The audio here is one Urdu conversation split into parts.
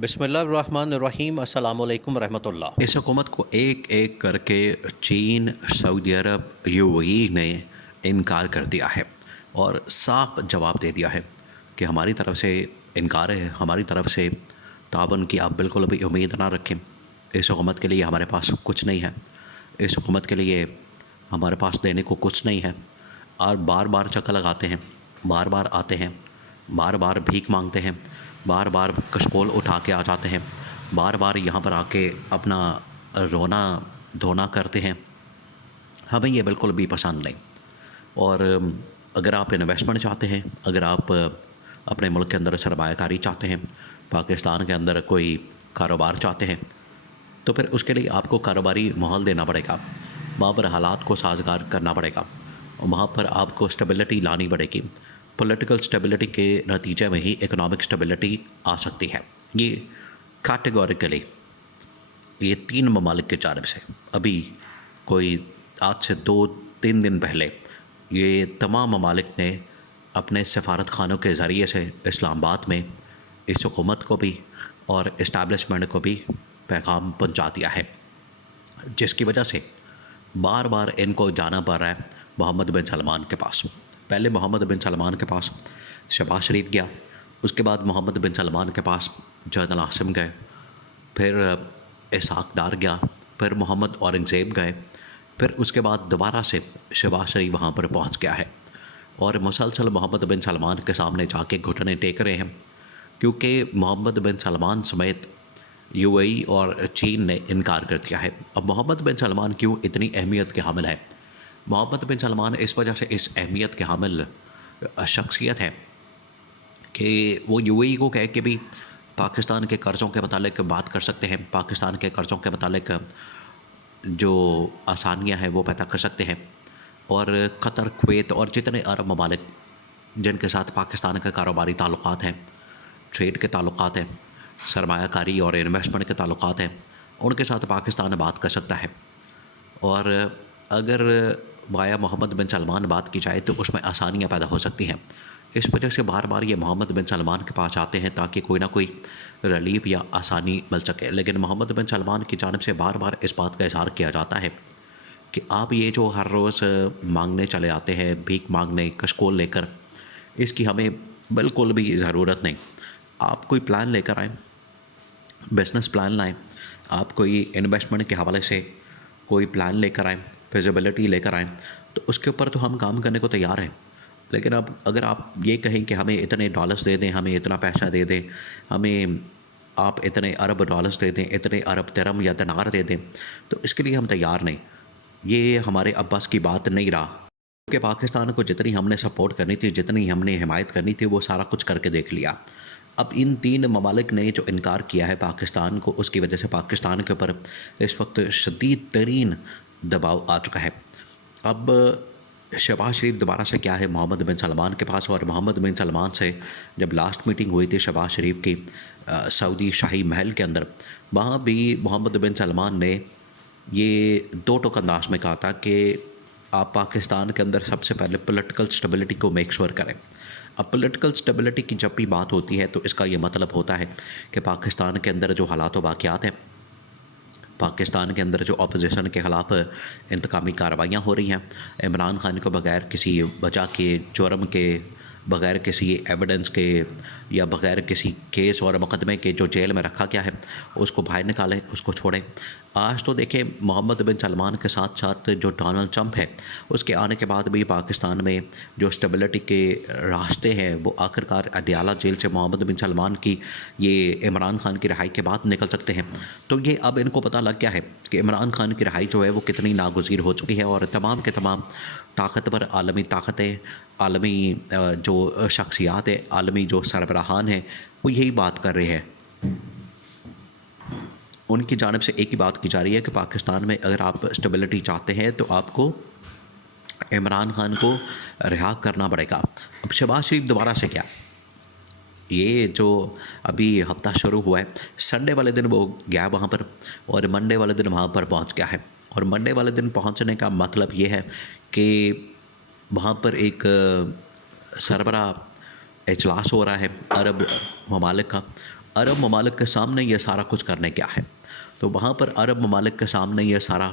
بسم اللہ الرحمن الرحیم، السلام علیکم ورحمۃ اللہ۔ اس حکومت کو ایک ایک کر کے چین، سعودی عرب، یو اے ای نے انکار کر دیا ہے اور صاف جواب دے دیا ہے کہ ہماری طرف سے انکار ہے، ہماری طرف سے تعاون کی آپ بالکل بھی امید نہ رکھیں۔ اس حکومت کے لیے ہمارے پاس کچھ نہیں ہے، اس حکومت کے لیے ہمارے پاس دینے کو کچھ نہیں ہے، اور بار بار چکر لگاتے ہیں، بار بار آتے ہیں، بار بار بھیک مانگتے ہیں، بار بار کشکول اٹھا کے آ جاتے ہیں، بار بار یہاں پر آ کے اپنا رونا دھونا کرتے ہیں۔ ہمیں یہ بالکل بھی پسند نہیں۔ اور اگر آپ انویسٹمنٹ چاہتے ہیں، اگر آپ اپنے ملک کے اندر سرمایہ کاری چاہتے ہیں، پاکستان کے اندر کوئی کاروبار چاہتے ہیں، تو پھر اس کے لیے آپ کو کاروباری ماحول دینا پڑے گا، وہاں پر حالات کو سازگار کرنا پڑے گا، وہاں پر آپ کو اسٹیبلٹی لانی پڑے گی۔ پولیٹیکل اسٹیبلٹی کے نتیجے میں ہی اکنامک اسٹیبلٹی آ سکتی ہے۔ یہ کیٹیگوریکلی یہ 3 ممالک کی جانب سے ابھی کوئی آج سے 2-3 دن پہلے یہ تمام ممالک نے اپنے سفارت خانوں کے ذریعے سے اسلام آباد میں اس حکومت کو بھی اور اسٹیبلشمنٹ کو بھی پیغام پہنچا دیا ہے، جس کی وجہ سے بار بار ان کو جانا پڑ رہا ہے محمد بن سلمان کے پاس۔ پہلے محمد بن سلمان کے پاس شہباز شریف گیا، اس کے بعد محمد بن سلمان کے پاس جنرل عاصم گئے، پھر اسحاق ڈار گیا، پھر محمد اورنگزیب گئے، پھر اس کے بعد دوبارہ سے شہباز شریف وہاں پر پہنچ گیا ہے، اور مسلسل محمد بن سلمان کے سامنے جا کے گھٹنے ٹیک رہے ہیں، کیونکہ محمد بن سلمان سمیت یو اے ای اور چین نے انکار کر دیا ہے۔ اب محمد بن سلمان کیوں اتنی اہمیت کے حامل ہے؟ محمد بن سلمان اس وجہ سے اس اہمیت کے حامل شخصیت ہے کہ وہ یو اے ای کو کہے کہ بھی پاکستان کے قرضوں کے متعلق بات کر سکتے ہیں، پاکستان کے قرضوں کے متعلق جو آسانیاں ہیں وہ پیدا کر سکتے ہیں، اور قطر، کویت اور جتنے عرب ممالک جن کے ساتھ پاکستان کے کاروباری تعلقات ہیں، ٹریڈ کے تعلقات ہیں، سرمایہ کاری اور انویسٹمنٹ کے تعلقات ہیں، ان کے ساتھ پاکستان بات کر سکتا ہے۔ اور اگر بایا محمد بن سلمان بات کی جائے تو اس میں آسانیاں پیدا ہو سکتی ہیں۔ اس وجہ سے بار بار یہ محمد بن سلمان کے پاس آتے ہیں تاکہ کوئی نہ کوئی ریلیف یا آسانی مل سکے، لیکن محمد بن سلمان کی جانب سے بار بار اس بات کا اظہار کیا جاتا ہے کہ آپ یہ جو ہر روز مانگنے چلے آتے ہیں، بھیک مانگنے، کشکول لے کر، اس کی ہمیں بالکل بھی ضرورت نہیں۔ آپ کوئی پلان لے کر آئیں، بزنس پلان لائیں، آپ کوئی انویسٹمنٹ کے حوالے سے کوئی پلان لے کر آئیں، فیزیبلٹی لے کر آئیں، تو اس کے اوپر تو ہم کام کرنے کو تیار ہیں۔ لیکن اب اگر آپ یہ کہیں کہ ہمیں اتنے ڈالرز دے دیں، ہمیں اتنا پیسہ دے دیں، ہمیں آپ اتنے ارب ڈالرز دے دیں، اتنے ارب درہم یا دینار دے دیں، تو اس کے لیے ہم تیار نہیں۔ یہ ہمارے اب بس کی بات نہیں رہا، کیونکہ پاکستان کو جتنی ہم نے سپورٹ کرنی تھی، جتنی ہم نے حمایت کرنی تھی، وہ سارا کچھ کر کے دیکھ لیا۔ اب ان 3 ممالک نے جو انکار کیا ہے پاکستان کو، اس کی وجہ سے پاکستان کے اوپر اس وقت شدید ترین دباؤ آ چکا ہے۔ اب شہباز شریف دوبارہ سے کیا ہے محمد بن سلمان کے پاس، اور محمد بن سلمان سے جب لاسٹ میٹنگ ہوئی تھی شہباز شریف کی سعودی شاہی محل کے اندر، وہاں بھی محمد بن سلمان نے یہ 2 ٹوک انداز میں کہا تھا کہ آپ پاکستان کے اندر سب سے پہلے پولیٹیکل اسٹیبلٹی کو میک شور کریں۔ اب پولیٹیکل اسٹیبلٹی کی جب بھی بات ہوتی ہے تو اس کا یہ مطلب ہوتا ہے کہ پاکستان کے اندر جو حالات و واقعات ہیں، پاکستان کے اندر جو اپوزیشن کے خلاف انتقامی کارروائیاں ہو رہی ہیں، عمران خان کو بغیر کسی وجہ کے، جرم کے، بغیر کسی ایویڈنس کے یا بغیر کسی کیس اور مقدمے کے جو جیل میں رکھا گیا ہے، اس کو باہر نکالیں، اس کو چھوڑیں۔ آج تو دیکھیں محمد بن سلمان کے ساتھ ساتھ جو ڈونلڈ ٹرمپ ہے، اس کے آنے کے بعد بھی پاکستان میں جو اسٹیبلٹی کے راستے ہیں وہ آخرکار اڈیالہ جیل سے محمد بن سلمان کی یہ عمران خان کی رہائی کے بعد نکل سکتے ہیں۔ تو یہ اب ان کو پتہ لگ گیا ہے کہ عمران خان کی رہائی جو ہے وہ کتنی ناگزیر ہو چکی ہے، اور تمام کے تمام طاقتور عالمی طاقتیں، عالمی جو شخصیات ہیں، عالمی جو سربراہان ہیں، وہ یہی بات کر رہے ہیں۔ ان کی جانب سے ایک ہی بات کی جا رہی ہے کہ پاکستان میں اگر آپ اسٹیبلٹی چاہتے ہیں تو آپ کو عمران خان کو رہا کرنا پڑے گا۔ اب شہباز شریف دوبارہ سے کیا، یہ جو ابھی ہفتہ شروع ہوا ہے، سنڈے والے دن وہ گیا وہاں پر، اور منڈے والے دن وہاں پر پہنچ گیا ہے۔ اور منڈے والے دن پہنچنے کا مطلب یہ ہے کہ وہاں پر ایک سربراہ اجلاس ہو رہا ہے عرب ممالک کا، عرب ممالک کے سامنے یہ سارا کچھ کرنے کیا ہے؟ تو وہاں پر عرب ممالک کے سامنے یہ سارا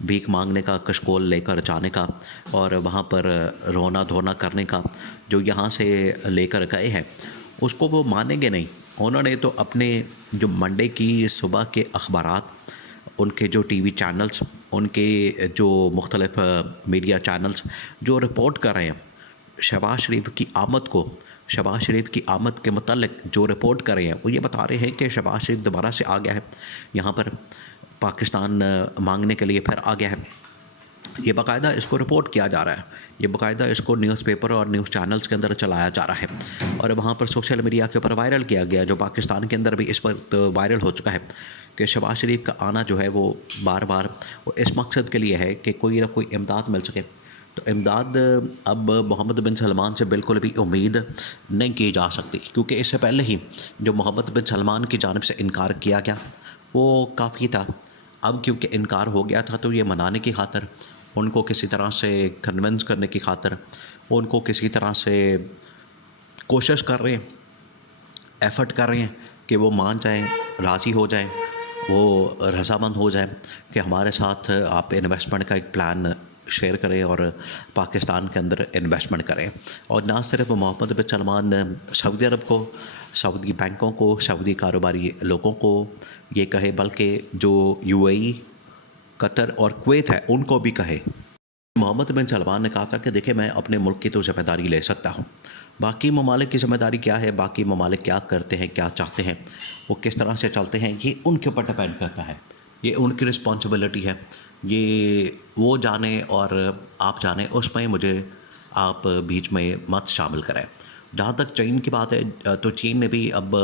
بھیک مانگنے کا، کشکول لے کر جانے کا اور وہاں پر رونا دھونا کرنے کا جو یہاں سے لے کر گئے ہیں، اس کو وہ مانیں گے نہیں۔ انہوں نے تو اپنے جو منڈے کی صبح کے اخبارات، ان کے جو ٹی وی چینلز، ان کے جو مختلف میڈیا چینلز جو رپورٹ کر رہے ہیں شہباز شریف کی آمد کو، شہباز شریف کی آمد کے متعلق جو رپورٹ کر رہے ہیں، وہ یہ بتا رہے ہیں کہ شہباز شریف دوبارہ سے آ گیا ہے یہاں پر پاکستان مانگنے کے لیے، پھر آ گیا ہے۔ یہ باقاعدہ اس کو رپورٹ کیا جا رہا ہے، یہ باقاعدہ اس کو نیوز پیپر اور نیوز چینلز کے اندر چلایا جا رہا ہے اور وہاں پر سوشل میڈیا کے اوپر وائرل کیا گیا، جو پاکستان کے اندر بھی اس وقت وائرل ہو چکا ہے کہ شہباز شریف کا آنا جو ہے وہ بار بار اس مقصد کے لیے ہے کہ کوئی نہ کوئی امداد مل سکے۔ تو امداد اب محمد بن سلمان سے بالکل بھی امید نہیں کی جا سکتی، کیونکہ اس سے پہلے ہی جو محمد بن سلمان کی جانب سے انکار کیا گیا وہ کافی تھا۔ اب کیونکہ انکار ہو گیا تھا تو یہ منانے کی خاطر، ان کو کسی طرح سے کنونس کرنے کی خاطر، ان کو کسی طرح سے کوشش کر رہے ہیں، ایفرٹ کر رہے ہیں کہ وہ مان جائیں، راضی ہو جائیں، وہ رضامند ہو جائیں کہ ہمارے ساتھ آپ انویسٹمنٹ کا ایک پلان شیئر کریں اور پاکستان کے اندر انویسٹمنٹ کریں۔ اور نہ صرف محمد بن سلمان سعودی عرب کو، سعودی بینکوں کو، سعودی کاروباری لوگوں کو یہ کہے، بلکہ جو یو اے ای، قطر اور کویت ہے ان کو بھی کہے۔ محمد بن سلمان نے کہا تھا کہ دیکھیں میں اپنے ملک کی تو ذمہ داری لے سکتا ہوں، باقی ممالک کی ذمہ داری کیا ہے، باقی ممالک کیا کرتے ہیں، کیا چاہتے ہیں، وہ کس طرح سے چلتے ہیں، یہ ان کے اوپر ڈپینڈ کرتا ہے، یہ ان کی رسپانسبلٹی ہے، یہ وہ جانیں اور آپ جانیں، اس میں مجھے آپ بیچ میں مت شامل کریں۔ جہاں تک چین کی بات ہے تو چین نے بھی اب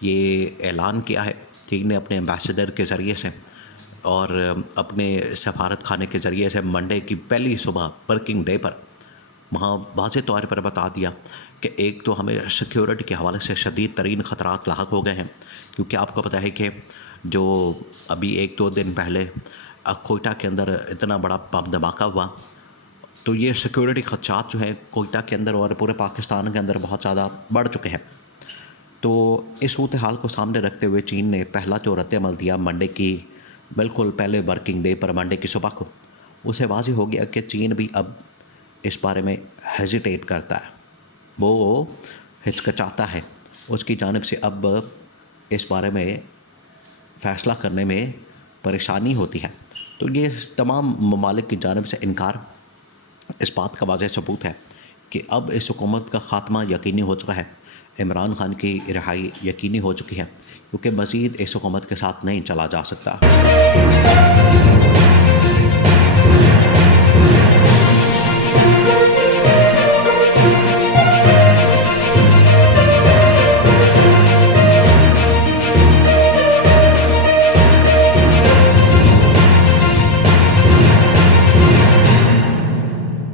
یہ اعلان کیا ہے، چین نے اپنے ایمبیسڈر کے ذریعے سے اور اپنے سفارت خانے کے ذریعے سے منڈے کی پہلی صبح ورکنگ ڈے پر وہاں واضح طور پر بتا دیا کہ ایک تو ہمیں سیکیورٹی کے حوالے سے شدید ترین خطرات لاحق ہو گئے ہیں، کیونکہ آپ کو پتہ ہے کہ جو ابھی ایک دو دن پہلے کوئٹہ کے اندر اتنا بڑا بم دھماکہ ہوا، تو یہ سیکیورٹی خدشات جو ہیں کوئٹہ کے اندر اور پورے پاکستان کے اندر بہت زیادہ بڑھ چکے ہیں۔ تو اس صورتحال کو سامنے رکھتے ہوئے چین نے پہلا جو رد عمل دیا منڈے کی بالکل پہلے ورکنگ ڈے پر، منڈے کی صبح کو، اسے واضح ہو گیا کہ چین بھی اب اس بارے میں ہیزیٹیٹ کرتا ہے، وہ ہچکچاتا ہے، اس کی جانب سے اب اس بارے میں فیصلہ کرنے میں پریشانی ہوتی ہے۔ تو یہ تمام ممالک کی جانب سے انکار اس بات کا واضح ثبوت ہے کہ اب اس حکومت کا خاتمہ یقینی ہو چکا ہے، عمران خان کی رہائی یقینی ہو چکی ہے، کیونکہ مزید اس حکومت کے ساتھ نہیں چلا جا سکتا۔